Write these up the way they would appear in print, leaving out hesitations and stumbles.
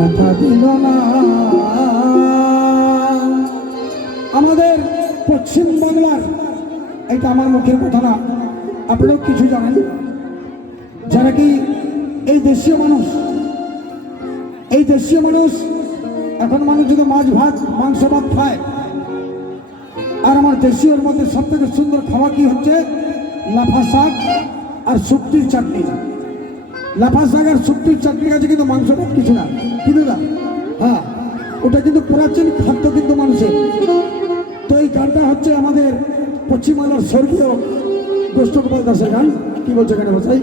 ব্যথা দিল না। আমাদের পশ্চিম বাংলার, এটা আমার মুখের কথা না, আপনারাও কিছু জানেন, যারা কি এই দেশীয় মানুষ, এখন মানুষ যদি মাছ ভাত মাংস ভাত খায়, আর আমার দেশীয়র মধ্যে সব থেকে সুন্দর খাবার কি হচ্ছে লাফা শাক আর শুক্তির চাটনি। লাফা শাক আর শুক্তির চাটনি আছে, কিন্তু মাংস ভাত কিছু না, কিন্তু না, হ্যাঁ ওটা কিন্তু প্রাচীন খাদ্য কিন্তু মানুষের। তো এই গানটা হচ্ছে আমাদের পশ্চিমবাংলার স্বর্গীয় গোষ্ঠগোপাল দাসের গান। কি বলছে গানে ভাষাই?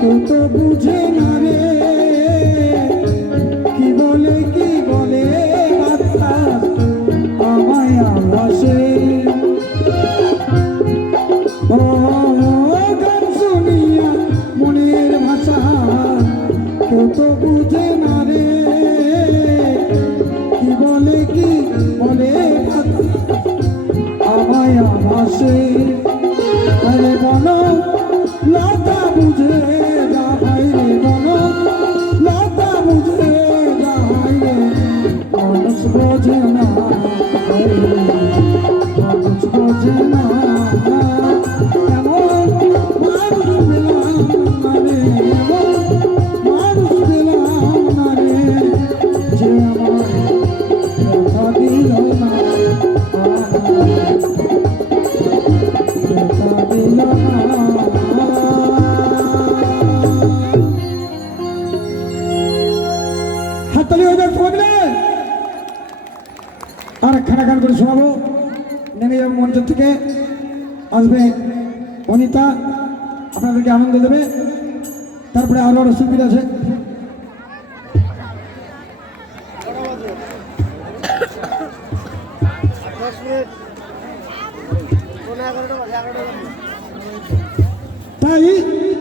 কেউ তো বুঝে না রে। তো বুঝে না রে কি বলে আমায় আভাসে আরে বন লতা বুঝে যাহাই রে বন লতা বুঝে যাহাই রে মানুষ বোঝে না মানুষ বোঝে না এমন মানুষ পেলাম না রে এমন মানুষ পেলাম না রে যে আমার কথা দিল না হাততালি হয়ে যাক সবাই মিলে। আর খানা গান করে শোনাবো। নেমে যাবো মঞ্চ থেকে, আসবে অনিতা, আপনাদেরকে আনন্দ দেবে। তারপরে আরো শিল্পীরা আছে। তাই